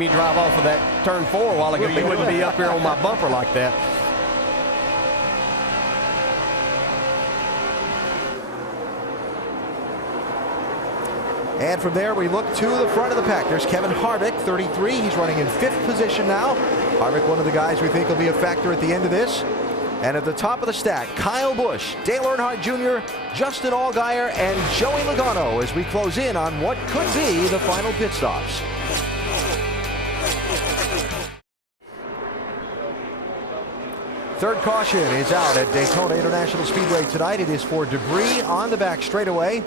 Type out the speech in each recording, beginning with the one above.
me drive off of that turn 4 a while ago, you wouldn't be up here on my bumper like that. And from there, we look to the front of the pack. There's Kevin Harvick, 33. He's running in 5th position now. Harvick, one of the guys we think will be a factor at the end of this. And at the top of the stack, Kyle Busch, Dale Earnhardt Jr., Justin Allgaier, and Joey Logano as we close in on what could be the final pit stops. Third caution is out at Daytona International Speedway tonight. It is for debris on the back straightaway.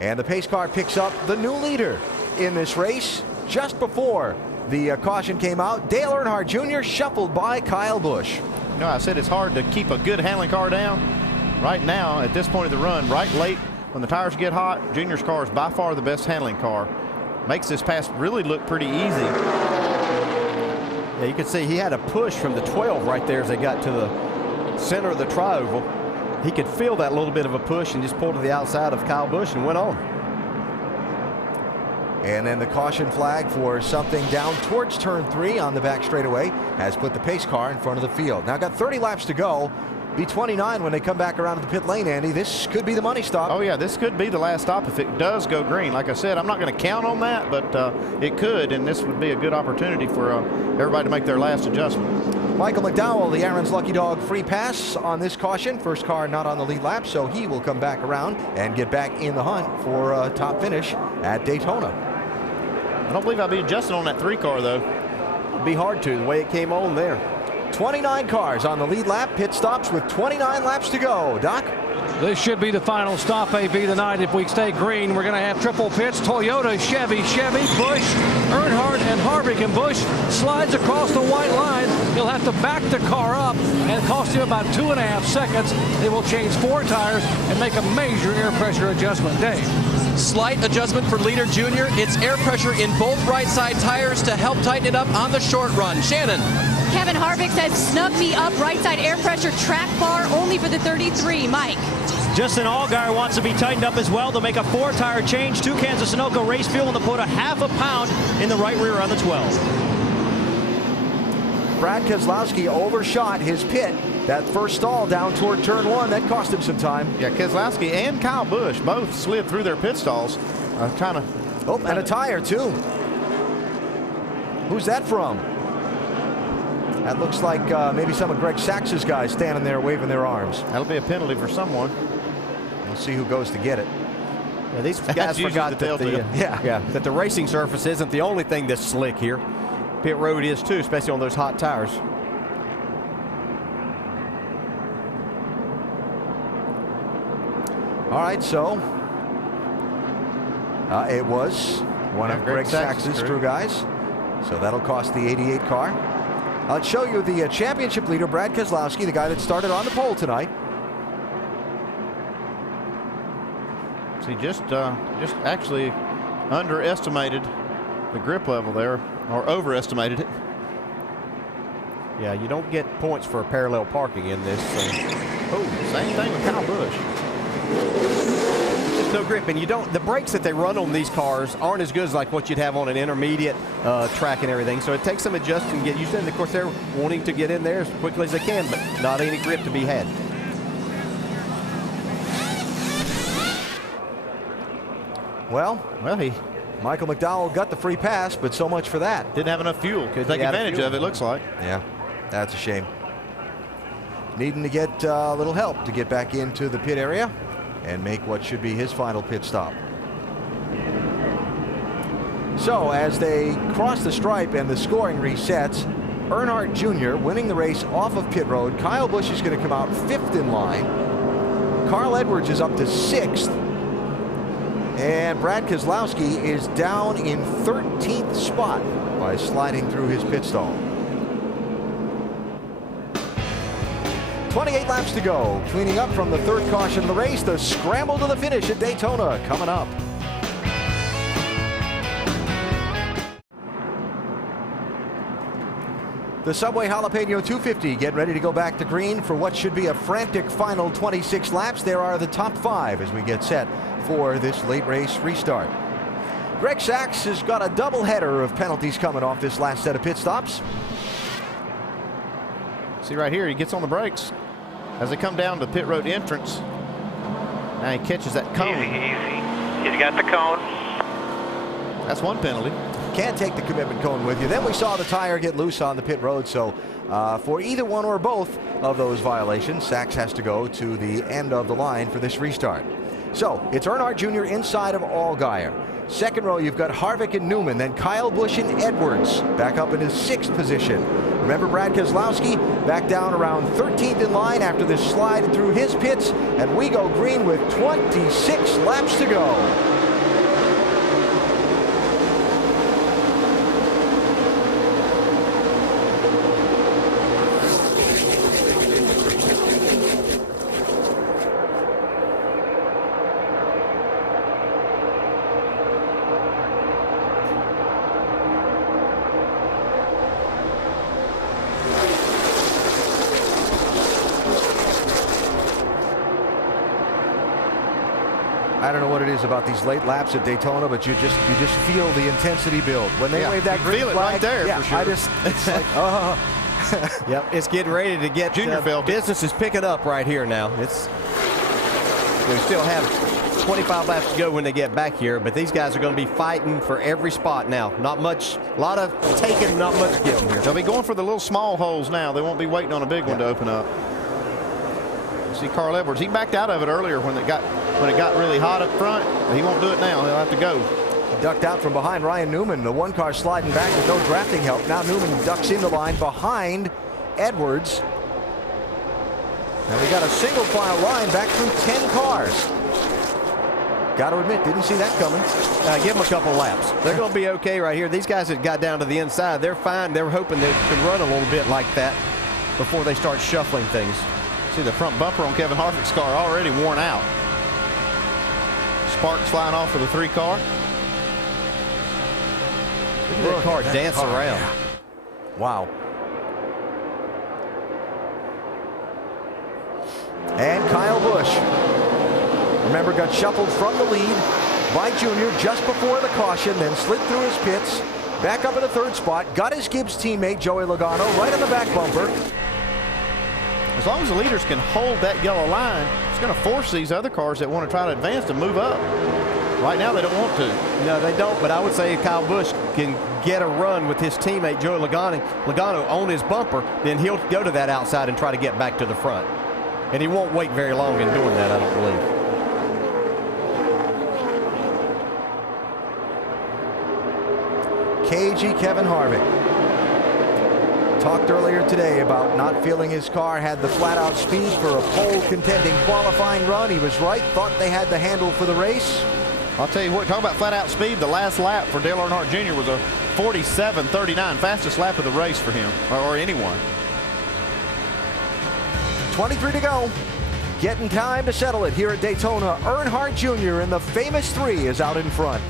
And the pace car picks up the new leader in this race just before the caution came out. Dale Earnhardt Jr. shuffled by Kyle Busch. You know, I said it's hard to keep a good handling car down. Right now, at this point of the run, right late, when the tires get hot, Junior's car is by far the best handling car. Makes this pass really look pretty easy. Yeah, you can see he had a push from the 12 right there as they got to the center of the tri-oval. He could feel that little bit of a push and just pulled to the outside of Kyle Busch and went on. And then the caution flag for something down towards turn 3 on the back straightaway has put the pace car in front of the field. Now got 30 laps to go. Be 29 when they come back around to the pit lane, Andy. This could be the money stop. Oh yeah, this could be the last stop if it does go green. Like I said, I'm not going to count on that, but it could, and this would be a good opportunity for everybody to make their last adjustment. Michael McDowell, the Aaron's Lucky Dog, free pass on this caution. First car not on the lead lap, so he will come back around and get back in the hunt for a top finish at Daytona. I don't believe I'll be adjusting on that 3 car, though. It'd be hard to, the way it came on there. 29 cars on the lead lap. Pit stops with 29 laps to go. Doc? This should be the final stop, AB, tonight. If we stay green, we're going to have triple pits. Toyota, Chevy, Busch, Earnhardt, and Harvick. And Busch slides across the white line. He'll have to back the car up and cost him about 2.5 seconds. They will change 4 tires and make a major air pressure adjustment. Dave. Slight adjustment for leader Junior. It's air pressure in both right side tires to help tighten it up on the short run. Shannon. Kevin Harvick says, snug me up, right side air pressure, track bar only for the 33. Mike. Justin Allgaier wants to be tightened up as well. They'll make a 4-tire change. 2 cans of Sunoco race fuel, and they'll put a ½ pound in the right rear on the 12. Brad Keselowski overshot his pit. That first stall down toward turn 1, that cost him some time. Yeah, Keselowski and Kyle Busch both slid through their pit stalls. Oh, and a tire, too. Who's that from? That looks like maybe some of Greg Sachs's guys standing there waving their arms. That'll be a penalty for someone. We'll see who goes to get it. Yeah, these guys forgot that the racing surface isn't the only thing that's slick here. Pit road is too, especially on those hot tires. All right, so it was one of Greg Sachs's crew guys. So that'll cost the 88 car. I'll show you the championship leader, Brad Keselowski, the guy that started on the pole tonight. So he just actually underestimated the grip level there, or overestimated it. Yeah, you don't get points for parallel parking in this. Oh, same thing with Kyle Busch. Just no grip, and you don't. The brakes that they run on these cars aren't as good as like what you'd have on an intermediate track and everything. So it takes some adjusting to get used to it. And of course, they're wanting to get in there as quickly as they can, but not any grip to be had. Well, Michael McDowell got the free pass, but so much for that. Didn't have enough fuel to take advantage of it, looks like. Yeah, that's a shame. Needing to get a little help to get back into the pit area and make what should be his final pit stop. So as they cross the stripe and the scoring resets, Earnhardt Jr. winning the race off of pit road. Kyle Busch is going to come out 5th in line. Carl Edwards is up to 6th. And Brad Keselowski is down in 13th spot by sliding through his pit stall. 28 laps to go. Cleaning up from the 3rd caution of the race, the scramble to the finish at Daytona coming up. The Subway Jalapeno 250 getting ready to go back to green for what should be a frantic final 26 laps. There are the top 5 as we get set for this late race restart. Greg Sachs has got a doubleheader of penalties coming off this last set of pit stops. See right here, he gets on the brakes as they come down to pit road entrance. Now he catches that cone. Easy. He's got the cone. That's one penalty. Can't take the commitment cone with you. Then we saw the tire get loose on the pit road. So for either one or both of those violations, Sachs has to go to the end of the line for this restart. So it's Earnhardt Jr. inside of Allgaier. Second row, you've got Harvick and Newman, then Kyle Busch and Edwards back up in his 6th position. Remember Brad Keselowski back down around 13th in line after this slide through his pits, and we go green with 26 laps to go. I don't know what it is about these late laps at Daytona, but you just feel the intensity build when they wave that green feel flag. It right there. Yeah, for sure. it's like Yep, it's getting ready to get. Junior felt business is picking up right here now. It's we still have 25 laps to go when they get back here, but these guys are going to be fighting for every spot now. Not much, a lot of taking, not much giving here. They'll be going for the little small holes now. They won't be waiting on a big one to open up. See Carl Edwards, he backed out of it earlier when it got really hot up front. He won't do it now. He'll have to go. He ducked out from behind Ryan Newman. The one car sliding back with no drafting help. Now Newman ducks in the line behind Edwards. Now we got a single file line back through 10 cars. Got to admit, didn't see that coming. Give them a couple laps. They're going to be okay right here. These guys that got down to the inside, they're fine. They're hoping they can run a little bit like that before they start shuffling things. See the front bumper on Kevin Harvick's car already worn out. Sparks flying off for the 3 car. Look at that car dance around. Yeah. Wow. And Kyle Busch, remember, got shuffled from the lead by Junior just before the caution, then slid through his pits, back up in the 3rd spot, got his Gibbs teammate Joey Logano right on the back bumper. As long as the leaders can hold that yellow line, it's going to force these other cars that want to try to advance to move up. Right now, they don't want to. No, they don't, but I would say if Kyle Busch can get a run with his teammate Joey Logano on his bumper, then he'll go to that outside and try to get back to the front. And he won't wait very long in doing that, I don't believe. Cagey Kevin Harvick talked earlier today about not feeling his car had the flat-out speed for a pole contending qualifying run. He was right, thought they had the handle for the race. I'll tell you what, talk about flat-out speed. The last lap for Dale Earnhardt Jr. was a 47.39, fastest lap of the race for him, or anyone. 23 to go. Getting time to settle it here at Daytona. Earnhardt Jr. in the famous 3 is out in front.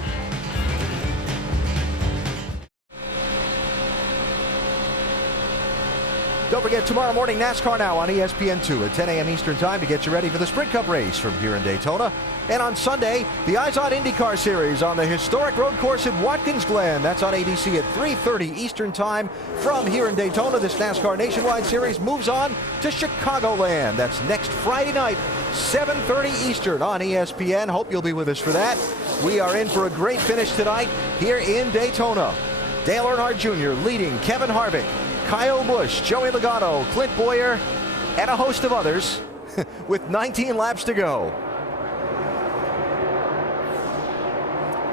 Don't forget, tomorrow morning, NASCAR Now on ESPN2 at 10 a.m. Eastern Time to get you ready for the Sprint Cup race from here in Daytona. And on Sunday, the Eyes on IndyCar Series on the historic road course at Watkins Glen. That's on ABC at 3:30 Eastern Time. From here in Daytona, this NASCAR Nationwide Series moves on to Chicagoland. That's next Friday night, 7:30 Eastern on ESPN. Hope you'll be with us for that. We are in for a great finish tonight here in Daytona. Dale Earnhardt Jr. leading Kevin Harvick, Kyle Busch, Joey Logano, Clint Boyer, and a host of others with 19 laps to go.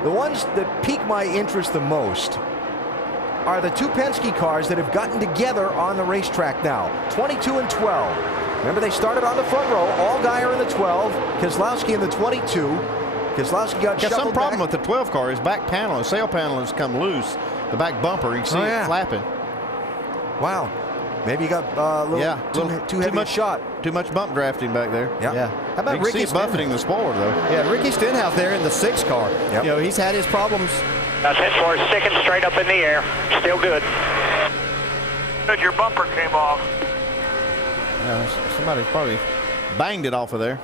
The ones that pique my interest the most are the 2 Penske cars that have gotten together on the racetrack now, 22 and 12. Remember, they started on the front row, Allgaier in the 12, Keselowski in the 22. Keselowski got shuffled some problem back. with the 12 car. His back panel, his sail panel has come loose. The back bumper, you can see it flapping. Wow. Maybe he got a little too heavy a shot. Too much bump drafting back there. Yeah. How about you can Ricky see it buffeting the spoiler, though. Yeah, Ricky Stenhouse there in the 6 car. Yep. You know, he's had his problems. That's it for a second, straight up in the air. Still good. Your bumper came off. Somebody probably banged it off of there.